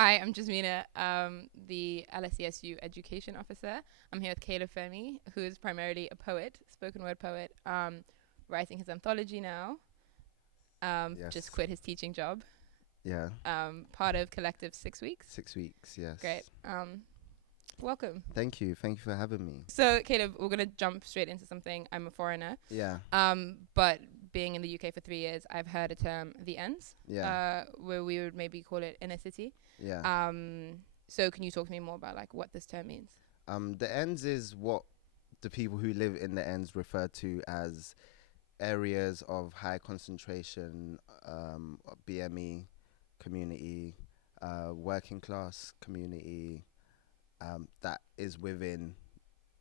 Hi, I'm Jasmina, the LSESU education officer. I'm here with Caleb Femi, who is primarily a poet, spoken word poet, writing his anthology now. Just Yes. quit his teaching job. Yeah. Part of Collective 6 Weeks. 6 weeks. Yes. Great. Welcome. Thank you. Thank you for having me. So, Caleb, we're gonna jump straight into something. I'm a foreigner, Yeah. but being in the UK for 3 years, I've heard a term, the ends, Yeah. where we would maybe call it inner city. Yeah. So can you talk to me more about like what this term means? The ends is what the people who live in the ends refer to as areas of high concentration, BME community, working class community, that is within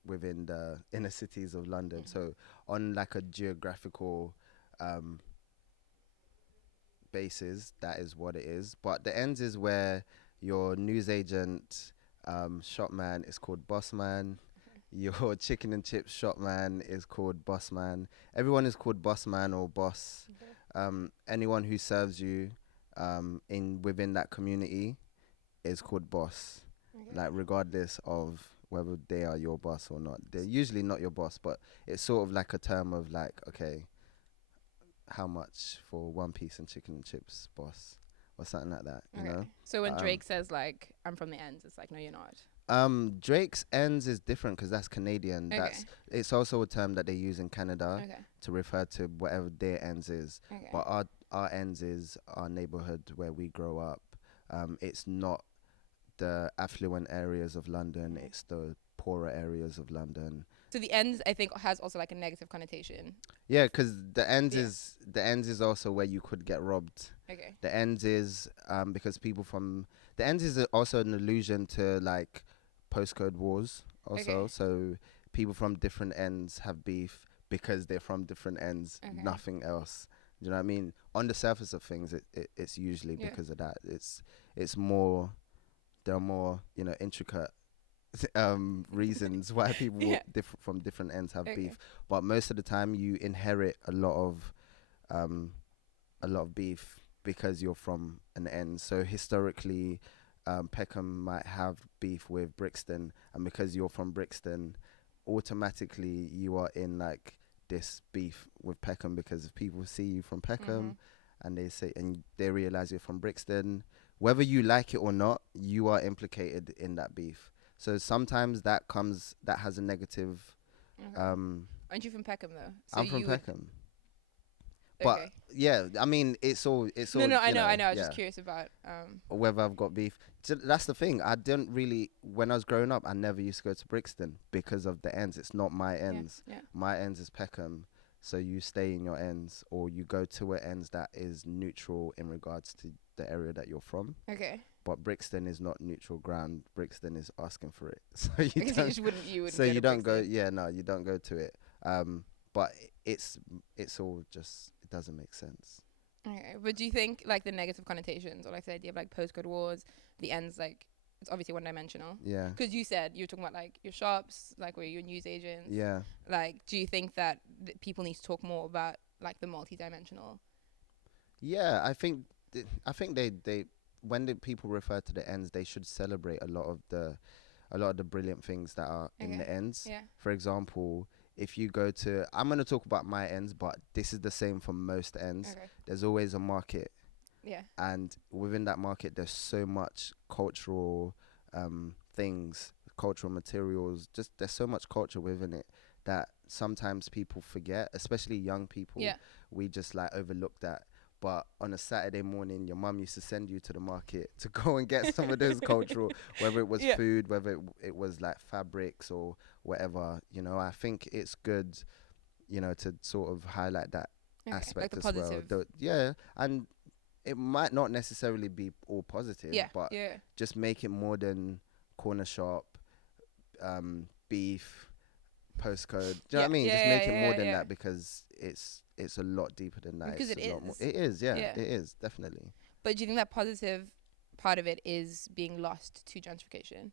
the inner cities of London. Mm. So on like a geographical um, basis, that is what it is. But the ends is where your newsagent shopman is called bossman. Your chicken and chips shopman is called bossman. Everyone is called bossman or boss. Okay. Anyone who serves you in within that community is called boss. Okay. Like regardless of whether they are your boss or not. They're usually not your boss, but it's sort of like a term of like, okay, how much for one piece and chicken and chips, boss, or something like that, you Okay. know. So when Um, Drake says like I'm from the ends, it's like no, you're not. Drake's ends is different because that's Canadian. Okay. It's also a term that they use in Canada Okay. to refer to whatever their ends is. Okay. But our ends is our neighborhood where we grow up. It's not the affluent areas of London. Mhm. It's the poorer areas of London. So the ends, I think, has also like a negative connotation. Yeah, because Yeah. the ends is also where you could get robbed. Okay. The ends is because people from the ends is also an allusion to like postcode wars also. Okay. So people from different ends have beef because they're from different ends. Okay. Nothing else. Do you know what I mean? On the surface of things, it's usually Yeah. because of that. It's more there are more intricate reasons why people Yeah. from different ends have Okay. beef, but most of the time you inherit um a lot of beef because you're from an end. So historically, Peckham might have beef with Brixton, and because you're from Brixton, automatically you are in like this beef with Peckham because if people see you from Peckham Mhm. and they realize you're from Brixton, whether you like it or not, you are implicated in that beef. So sometimes that has a negative. Okay. Um, Aren't you from Peckham though? So I'm from you would. Peckham, but Okay. yeah, I mean it's No, all no, I know, I know. I was just yeah. curious about. Whether I've got beef, that's the thing. I didn't really when I was growing up. I never used to go to Brixton because of the ends. It's not my Yeah. ends. Yeah. My ends is Peckham. So you stay in your ends, or you go to a ends that is neutral in regards to the area that you're from. Okay. But Brixton is not neutral ground. Brixton is asking for it. So you Because you don't. just wouldn't. You wouldn't So go you to don't go. Brixton. Yeah, no, you don't go to it. But it's all just it doesn't make sense. Okay, but do you think like the negative connotations or like the idea of like postcode wars, the ends like it's obviously one dimensional? Yeah, Because you said you were talking about like your shops, like where your news agents. yeah, Like, do you think that people need to talk more about like the multi-dimensional? yeah. I think they when the people refer to the ends, they should celebrate a lot of the brilliant things that are in Okay. the ends. Yeah. For example, if you go to, I'm gonna talk about my ends, but this is the same for most ends. Okay. There's always a market, Yeah. and within that market, there's so much cultural things, cultural materials. Just there's so much culture within it that sometimes people forget, especially young people. Yeah. We just like overlook that. But on a Saturday morning, your mum used to send you to the market to go and get some of those cultural, whether it was Yeah. food, whether it was like fabrics or whatever. I think it's good, to sort of highlight that Okay. Like aspect the as well. positive. Yeah, and it might not necessarily be all positive, Yeah. but Yeah. just make it more than corner shop, beef, postcode. Do you know what Yeah. I mean? Yeah. Just Yeah. make it more Yeah. than Yeah. that because it's a lot deeper than that. Because It's it a lot more. is. It is, yeah, Yeah. it is definitely. But do you think that positive part of it is being lost to gentrification,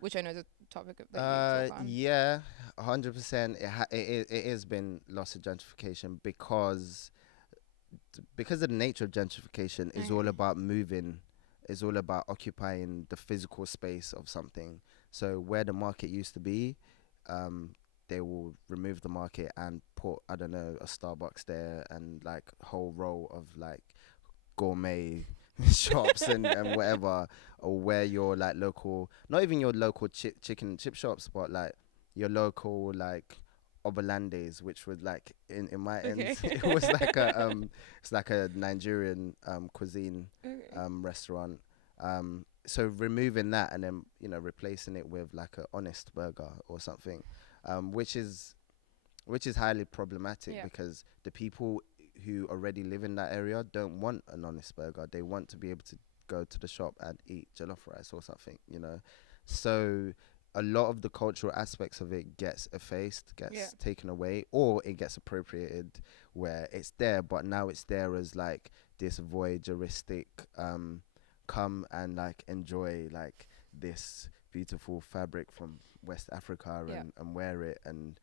which I know is a topic that you talk on? Yeah, 100%. It has been loss of gentrification because of the nature of gentrification is all Okay. about moving is all about occupying the physical space of something. So where the market used to be, um, they will remove the market and put, I don't know, a Starbucks there and like a whole row of like gourmet shops and whatever, or where your like local, not even your local chicken and chip shops, but like your local like Oberlandes, which was like in my Okay. ends, it was like a it's like a Nigerian cuisine Okay. restaurant. So removing that and then replacing it with like a honest burger or something, which is highly problematic Yeah. because the people who already live in that area don't want an honest burger. They want to be able to go to the shop and eat jollof rice or something. So a lot of the cultural aspects of it gets effaced, Yeah. gets taken away, or it gets appropriated where it's there, but now it's there as like this voyeuristic, come and like enjoy like this beautiful fabric from West Africa Yeah. and wear it and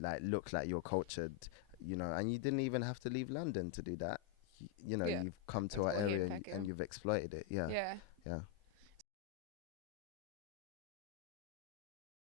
like look like you're cultured, and you didn't even have to leave London to do that. Yeah. You've come to It's our all here in area and Peckham. you've exploited it. Yeah, Yeah. yeah.